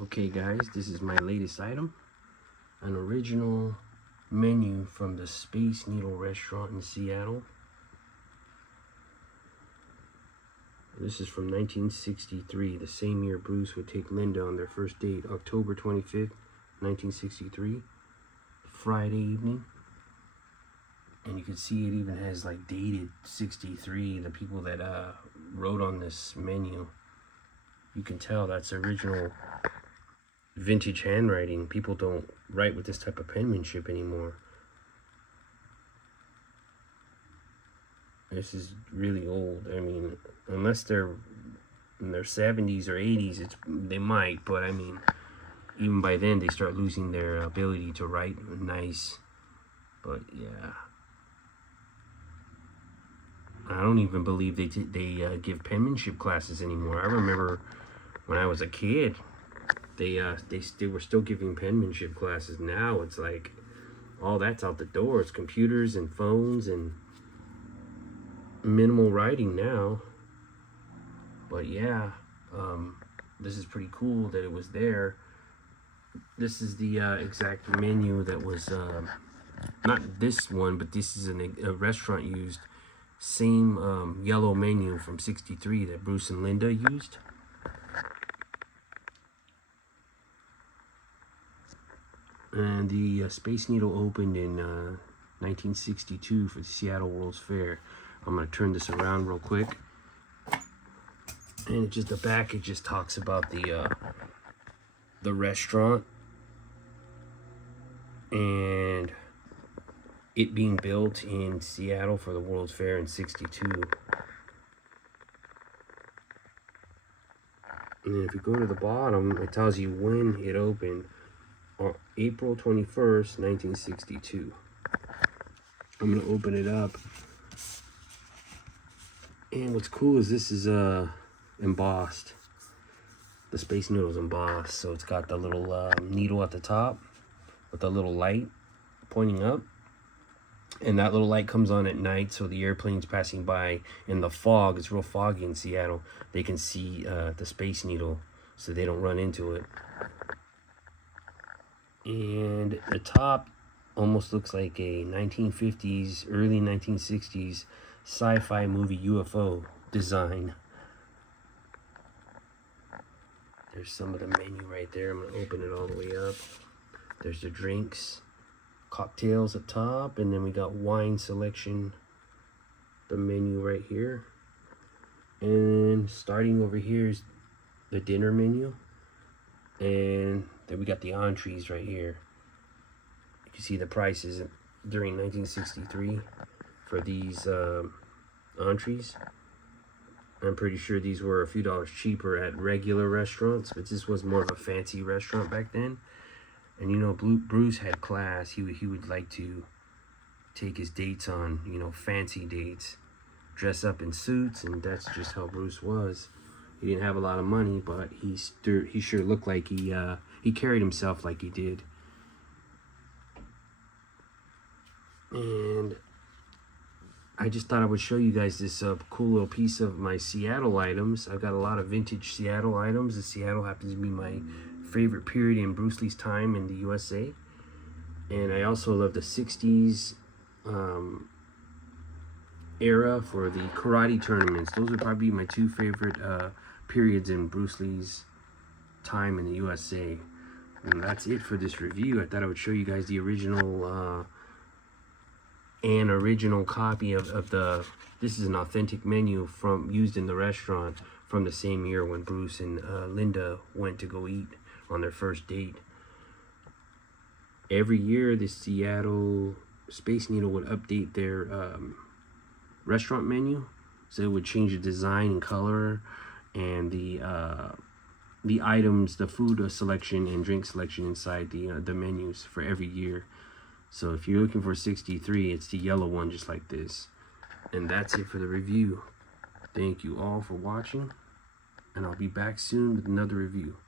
Okay guys, this is my latest item, an original menu from the Space Needle restaurant in Seattle. This is from 1963, the same year Bruce would take Linda on their first date, October 25th, 1963, Friday evening. And you can see it even has like dated 63, the people that wrote on this menu. You can tell that's original vintage handwriting. People don't write with this type of penmanship anymore. This is really old. I mean, unless they're in their 70s or 80s, they might, but I mean, even by then they start losing their ability to write nice. But yeah, I don't even believe they give penmanship classes anymore. I remember when I was a kid, they were still giving penmanship classes. Now it's like all that's out the door. It's computers and phones and minimal writing now. But yeah, this is pretty cool that it was there. This is the exact menu that was not this one, but this is a restaurant used same yellow menu from '63 that Bruce and Linda used. And the Space Needle opened in 1962 for the Seattle World's Fair. I'm going to turn this around real quick. And the back, it just talks about the restaurant and it being built in Seattle for the World's Fair in '62. And then if you go to the bottom, it tells you when it opened. On April 21st, 1962. I'm going to open it up. And what's cool is this is embossed. The Space Needle's embossed. So it's got the little needle at the top with the little light pointing up. And that little light comes on at night, so the airplanes passing by in the fog, it's real foggy in Seattle, they can see the Space Needle so they don't run into it. And the top almost looks like a 1950s, early 1960s sci-fi movie UFO design. There's some of the menu right there. I'm going to open it all the way up. There's the drinks, cocktails up top, and then we got wine selection, the menu right here. And starting over here is the dinner menu. And then we got the entrees right here. You can see the prices during 1963 for these entrees. I'm pretty sure these were a few dollars cheaper at regular restaurants, but this was more of a fancy restaurant back then. And you know, Bruce had class. He would like to take his dates on, you know, fancy dates, dress up in suits, and that's just how Bruce was. He didn't have a lot of money, but he sure looked like he carried himself like he did. And I just thought I would show you guys this cool little piece of my Seattle items. I've got a lot of vintage Seattle items. And Seattle happens to be my favorite period in Bruce Lee's time in the USA. And I also love the '60s era for the karate tournaments. Those would probably be my two favorite periods in Bruce Lee's time in the USA. And that's it for this review. I thought I would show you guys the original original copy of the, this is an authentic menu from used in the restaurant from the same year when Bruce and Linda went to go eat on their first date. Every year the Seattle Space Needle would update their restaurant menu, so it would change the design and color and the items, the food selection and drink selection inside the menus for every year. So if you're looking for '63, it's the yellow one just like this. And that's it for the review. Thank you all for watching, and I'll be back soon with another review.